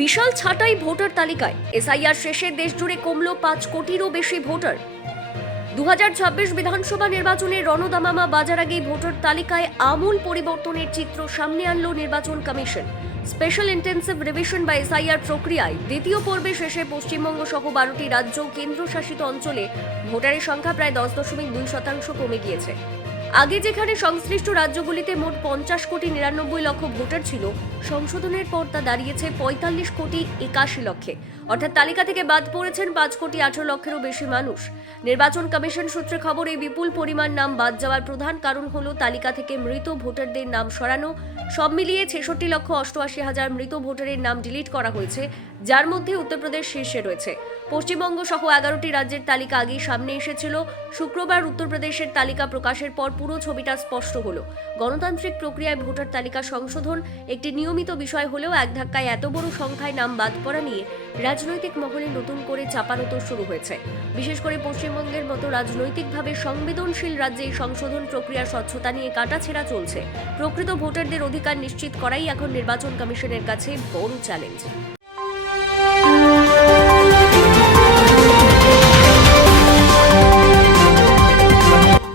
বিশাল ছাঁটাই ভোটার তালিকায়। এসআইআর শেষে দেশজুড়ে কমল 5 কোটিরও বেশি ভোটার। 2026 বিধানসভা নির্বাচনের রণদামামা বাজার আগেই ভোটার তালিকায় আমূল পরিবর্তনের চিত্র সামনে আনল নির্বাচন কমিশন। স্পেশাল ইন্টেন্সিভ রিভিশন বা এসআইআর প্রক্রিয়ায় দ্বিতীয় পর্বে শেষে পশ্চিমবঙ্গ সহ 12টি রাজ্য ও কেন্দ্রশাসিত অঞ্চলে ভোটারের সংখ্যা প্রায় 10.2% কমে গিয়েছে। আগে যেখানে সংশ্লিষ্ট রাজ্যগুলিতে মোট 50 কোটি 99 লক্ষ ভোটার ছিল, সংশোধনের পর তা দাঁড়িয়েছে 45 কোটি 81 লক্ষে। অর্থাৎ তালিকা থেকে বাদ পড়েছেন 5 কোটি 18 লক্ষেরও বেশি মানুষ। নির্বাচন কমিশন সূত্রে খবর, এই বিপুল পরিমাণ নাম বাদ যাওয়ার প্রধান কারণ হলো তালিকা থেকে মৃত ভোটারদের নাম সরানো। সব মিলিয়ে 66,88,000 মৃত ভোটারের নাম ডিলিট করা হয়েছে, যার মধ্যে উত্তরপ্রদেশ শীর্ষে রয়েছে। পশ্চিমবঙ্গ সহ 11টি রাজ্যের তালিকা আগেই সামনে এসেছিল। শুক্রবার উত্তরপ্রদেশের তালিকা প্রকাশের পর পুরো ছবিটা স্পষ্ট হলো। গণতান্ত্রিক প্রক্রিয়ায় ভোটার তালিকা সংশোধন একটি নিয়মিত বিষয় হলেও এক ধাক্কায় এত বড় সংখ্যায় নাম বাদ পড়া নিয়ে রাজনৈতিক মহলে নতুন করে চাপানোতর শুরু হয়েছে। বিশেষ করে পশ্চিমবঙ্গের মতো রাজনৈতিকভাবে সংবেদনশীল রাজ্যে এই সংশোধন প্রক্রিয়ার স্বচ্ছতা নিয়ে কাটাছেঁড়া চলছে। প্রকৃত ভোটারদের অধিকার নিশ্চিত করাই এখন নির্বাচন কমিশনের কাছে বড় challenge.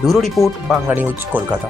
Bureau report, Bangla news, Kolkata.